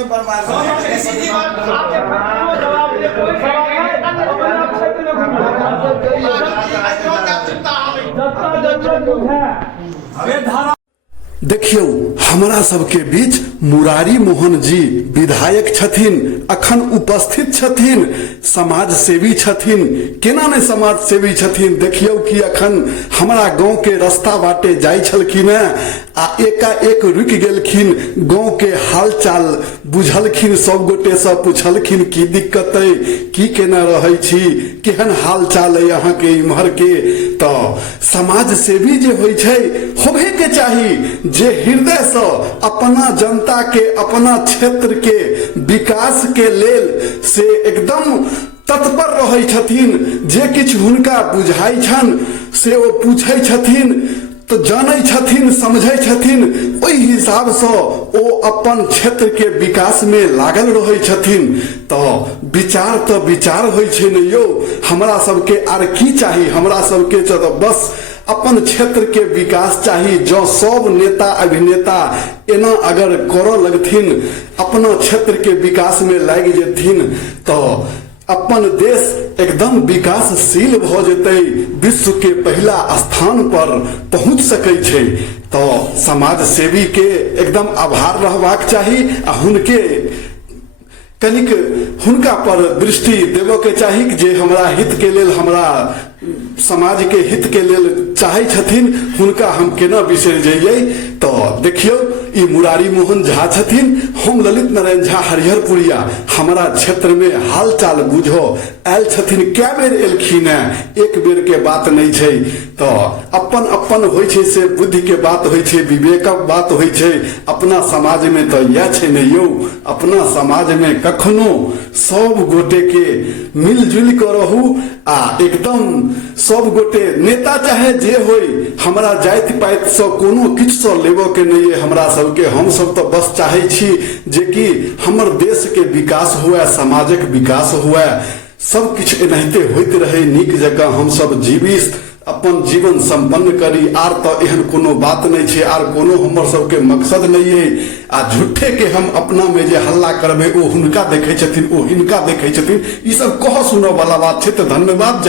में बर्बाद हो गए। सीधी बात आपके जवाब दे कोई देखियो हमरा सबके बीच मुरारी मोहन जी विधायक छथिन, अखन उपस्थित छथिन, समाज सेवी छथिन। केना ने समाज सेवी छथिन देखियो कि अखन हमरा गांव के रास्ता बाटे जाय छलखिन आ एकाएक रुक गेलखिन, गांव के हाल चाल बुझलखिन, सब गोटे से पूछलखिन की दिक्कत है, की केना रहै छी, केहन हाल चाल है यहाँ के इम्हर के। तो समाज सेवी जे होइ छै होबे के चाही, जे हृदय से अपना जनता के, अपना क्षेत्र के विकास के लेल से एकदम तत्पर रहै छथिन। जे किछु हुनका बुझाइ छन से ओ पूछै छथिन, तो जानै छथिन, समझै छथिन, ओहि हिसाब से ओ अपन क्षेत्र के विकास में लागल रहै छथिन। तो विचार होइ छै ने यौ, हमरा सबके आर की चाही, हमरा सबके तो बस अपन क्षेत्र के विकास चाही। जो सब नेता अभिनेता एना अगर करऽ लगथिन, अपना क्षेत्र के विकास में लाग जेथिन, तो अपन देश एकदम विकासशील भ जेतै, विश्व के पहला स्थान पर पहुंच सकै छै। तो समाज सेवी के एकदम आभार रहबाक चाही आ हुनके कनिक हुनका पर दृष्टि देबो के चाही जे हमरा हित के लेल, हमरा समाज के हित के लेल चाहे छथिन, हुनका हम केना बिसर जाइए। तो देखियो ई मुरारी मोहन झा छथिन, हम ललित नारायण झा हरिहरपुरिया, हमारा क्षेत्र में हाल चाल बुझो आयल छथिन। क्या बेर एलखिन है, एक बेर के बात नहीं छै। तो अपन अपन होइ छै से बुद्धि के बात होइ छै, विवेकक बात होइ छै। अपना समाज में तो यह छै ने यौ, अपना समाज में कखनो सब गोटे के मिलजुल कर रहू आ एकदम सब गोटे नेता चाहे जे होय, हमरा जाति पाति से कोनो किछ से लेबो के नहीं है हमरा सबके। हम सब तो बस चाहे छी जे कि हमर देश के विकास हुए, समाजक विकास हुए, सब किछ एनाहिते होइत रहे, नीक जगह हम सब जीवित अपन जीवन संपन्न करी। आर तो एहन कोनो बात नहीं छै, आर कोनो हमर सबके मकसद नहीं है। आ झूठे के हम अपना में जे हल्ला करबे, ओ हुनका देखे छथिन, ओ हिनका देखे छथिन, ई सब कह सुनो वाला बात छै। तो धन्यवाद।